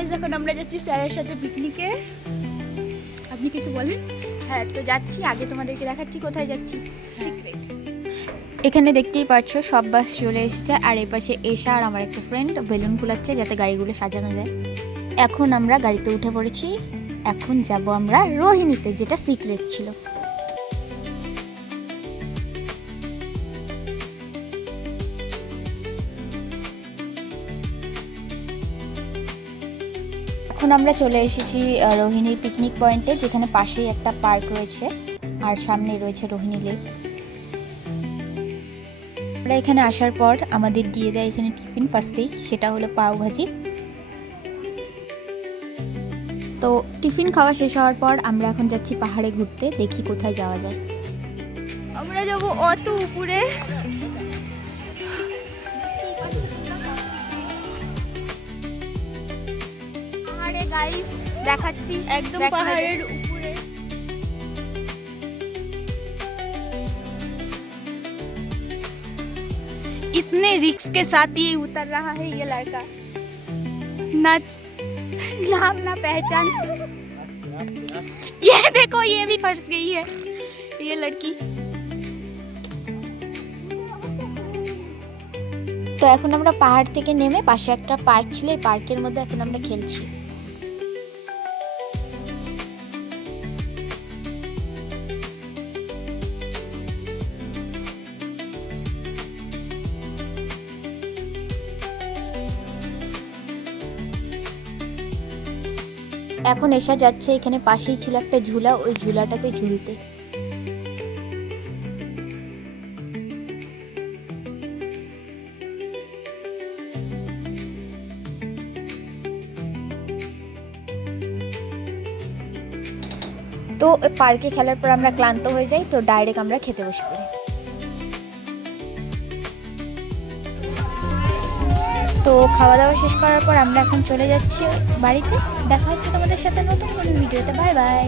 Guys, এখন আমরা যাচ্ছি স্যারের সাথে পিকনিকে। আপনি কিছু বলেন? হ্যাঁ, তো যাচ্ছি, আগে তোমাদেরকে দেখাচ্ছি কোথায় যাচ্ছি, সিক্রেট। এখানে দেখতেই পাচ্ছ সব বাস চলে এসেছে, আর এই পাশে এশা আর আমার একটা ফ্রেন্ড বেলুন ফুলাচ্ছে যাতে গাড়িগুলো সাজানো যায়। এখন আমরা গাড়িতে উঠে পড়েছি, এখন যাব আমরা রোহিণীতে, যেটা সিক্রেট ছিল। এখন আমরা চলে এসেছি রোহিণীর পিকনিক পয়েন্টে, যেখানে পাশেই একটা পার্ক রয়েছে আর সামনেই রয়েছে রোহিণী লেক। আমরা এখানে আসার পর আমাদের দিয়ে দেয় এখানে টিফিন ফার্স্টেই, সেটা হলো পাও ভাজি। তো টিফিন খাওয়া শেষ হওয়ার পর আমরা এখন যাচ্ছি পাহাড়ে ঘুরতে, দেখি কোথায় যাওয়া যায়। আমরা যাবো অত উপরে। পাহাড়ে গাইস দেখাচ্ছি, একদম পাহাড়ের উপরে। इतने रिक्स के साथ ये उतर रहा है ये लड़का, ना नाम ना पहचान। ये देखो, ये भी फंस गई है ये लड़की। তো এখন আমরা পাহাড় থেকে নেমে পাশে একটা পার্ক ছিল, এই পার্কের মধ্যে এখন আমরা খেলছি। এখন এসা যাচ্ছে, এখানে পাশেই ছিল একটা ঝুলা, ওই ঝুলাটাতে ঝুলতে। তো পার্কে খেলার পর আমরা ক্লান্ত হয়ে যাই, তো ডাইরেক্ট আমরা খেতে বসে পড়ি। তো খাওয়া দাওয়া শেষ করার পর আমরা এখন চলে যাচ্ছি বাড়িতে। দেখা হচ্ছে তোমাদের সাথে নতুন কোনো ভিডিওতে। Bye bye.